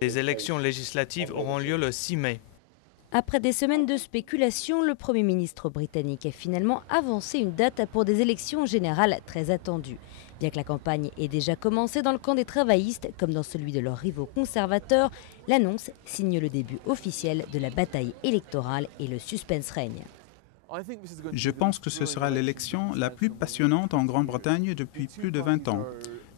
Les élections législatives auront lieu le 6 mai. Après des semaines de spéculation, le Premier ministre britannique a finalement avancé une date pour des élections générales très attendues. Bien que la campagne ait déjà commencé dans le camp des travaillistes, comme dans celui de leurs rivaux conservateurs, l'annonce signe le début officiel de la bataille électorale et le suspense règne. Je pense que ce sera l'élection la plus passionnante en Grande-Bretagne depuis plus de 20 ans.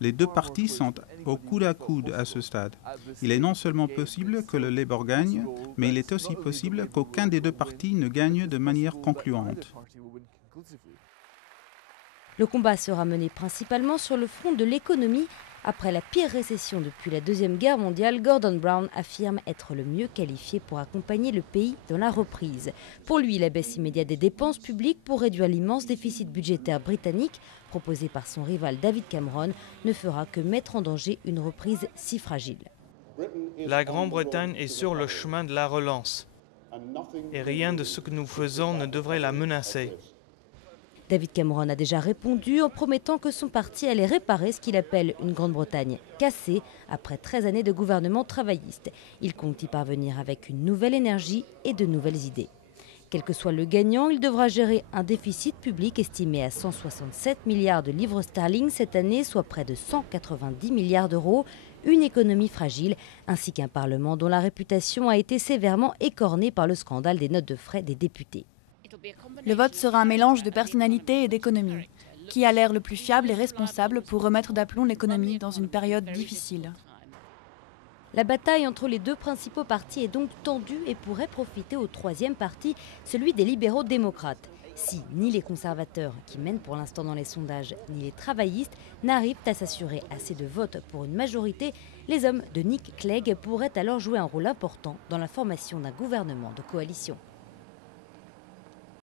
Les deux partis sont au coude à coude à ce stade. Il est non seulement possible que le Labour gagne, mais il est aussi possible qu'aucun des deux partis ne gagne de manière concluante. Le combat sera mené principalement sur le front de l'économie. Après la pire récession depuis la Deuxième Guerre mondiale, Gordon Brown affirme être le mieux qualifié pour accompagner le pays dans la reprise. Pour lui, la baisse immédiate des dépenses publiques pour réduire l'immense déficit budgétaire britannique, proposé par son rival David Cameron, ne fera que mettre en danger une reprise si fragile. La Grande-Bretagne est sur le chemin de la relance. Et rien de ce que nous faisons ne devrait la menacer. David Cameron a déjà répondu en promettant que son parti allait réparer ce qu'il appelle une Grande-Bretagne cassée après 13 années de gouvernement travailliste. Il compte y parvenir avec une nouvelle énergie et de nouvelles idées. Quel que soit le gagnant, il devra gérer un déficit public estimé à 167 milliards de livres sterling cette année, soit près de 190 milliards d'euros, une économie fragile, ainsi qu'un Parlement dont la réputation a été sévèrement écornée par le scandale des notes de frais des députés. Le vote sera un mélange de personnalité et d'économie. Qui a l'air le plus fiable et responsable pour remettre d'aplomb l'économie dans une période difficile? La bataille entre les deux principaux partis est donc tendue et pourrait profiter au troisième parti, celui des libéraux démocrates. Si ni les conservateurs, qui mènent pour l'instant dans les sondages, ni les travaillistes n'arrivent à s'assurer assez de votes pour une majorité, les hommes de Nick Clegg pourraient alors jouer un rôle important dans la formation d'un gouvernement de coalition.